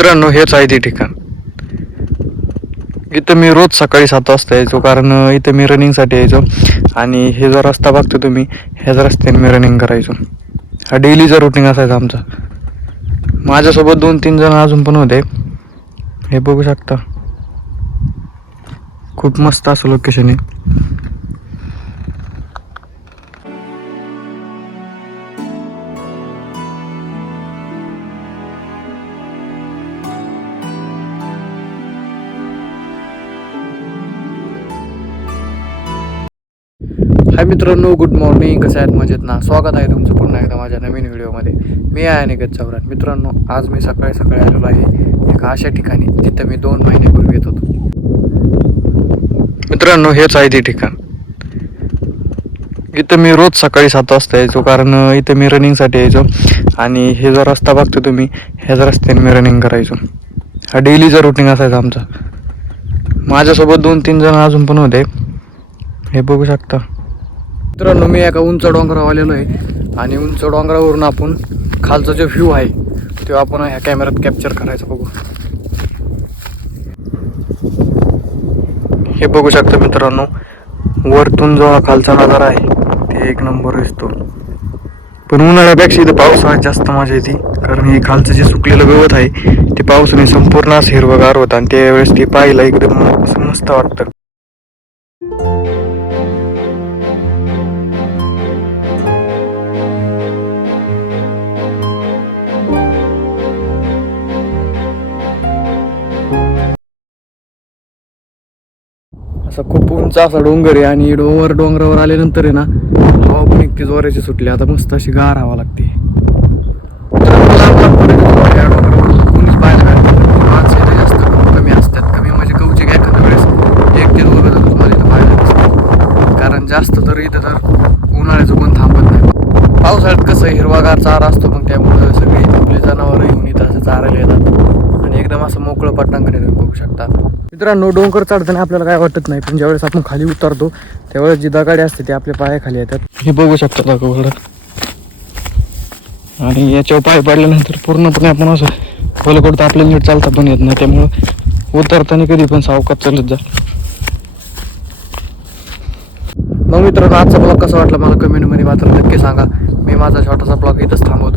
मित्रांनो, हेच आहे ते ठिकाण. इथं मी रोज सकाळी 7 वाजता यायचो, कारण इथं मी रनिंगसाठी यायचो. आणि हे जो रस्ता बघतो तुम्ही, ह्याच रस्त्याने मी रनिंग करायचो. हा डेलीचा रुटीन असायचा आमचा. माझ्यासोबत 2-3 जण अजून पण होते. हे बघू शकता, खूप मस्त असं लोकेशन आहे. हाय मित्रांनो, गुड मॉर्निंग. कसे आहेत? मजेत ना? स्वागत आहे तुमचं पुन्हा एकदा माझ्या नवीन व्हिडिओमध्ये. मी आहे अनिकेत चौरात. मित्रांनो, आज मी सकाळी सकाळी आलेलो आहे एका अशा ठिकाणी जिथं मी 2 महिन्यापूर्वी येत होतो. मित्रांनो, हेच आहे ते ठिकाण. इथं मी रोज सकाळी 7 वाजता यायचो, कारण इथं मी रनिंगसाठी यायचो. आणि हे जो रस्ता बघतो तुम्ही, ह्याच रस्त्याने मी रनिंग करायचो. हा डेलीचा रुटीन असायचा आमचा. माझ्यासोबत 2-3 जण अजून पण होते. हे बघू शकता. मित्रांनो, मी एका उंच डोंगरावर आलेलो आहे आणि उंच डोंगरावरून आपण खालचा जो व्ह्यू आहे तो आपण ह्या कॅमेऱ्यात कॅप्चर करायचा. बघू, हे बघू शकता मित्रांनो, वरतून जो हा खालचा नजारा आहे ते एक नंबर दिसतो. पण उन्हाळ्यापेक्षा इथं पावसाळ्यात जास्त मजा येते, कारण हे खालचं जे सुकलेलं गवत आहे ते पावसाने संपूर्ण असं हिरवगार होतं आणि त्यावेळेस ते पाहायला एकदम मस्त वाटतं. असा खूप उंच असा डोंगर आहे आणि डोंगरावर आल्यानंतर आहे ना, हवा पण इतकी जोराची सुटली. आता मस्त अशी गार हवा लागते. या डोंगरावर कोणीच पाहायला मिळत, माणसं इथे जास्त कमी असतात. कमी म्हणजे कवचिक एखाद्या वेळेस 1 ते 2 जण तुम्हाला इथं पाहायला दिसतात. कारण जास्त तर इथं तर उन्हाळ्याचं कोण थांबत नाही. पावसाळ्यात कसं हिरवागार चारा असतो, मग त्यामुळे सगळी आपली जनावरं येऊन इथं असं चारायला येतात आणि एकदम असं मोकळं पटांगण तुम्ही बघू शकता. मित्रांनो, डोंगर चढताना आपल्याला काय वाटत नाही, पण ज्यावेळेस आपण खाली उतरतो त्यावेळेस जी दगाडी असते ती आपल्या पायाखाली येतात. हे बघू शकता दगड, आणि याच्यावर पाय पडल्यानंतर पूर्णपणे आपण असं खोलकडतं आपल्याला नीट चालता पण येत नाही. त्यामुळं उतरताना कधी पण सावकाश चालत जा. मग मित्रांनो, आजचा ब्लॉग कसा वाटला मला कमेंटमध्ये मात्र नक्की सांगा. मी माझा छोटासा ब्लॉग इथंच थांबवतो.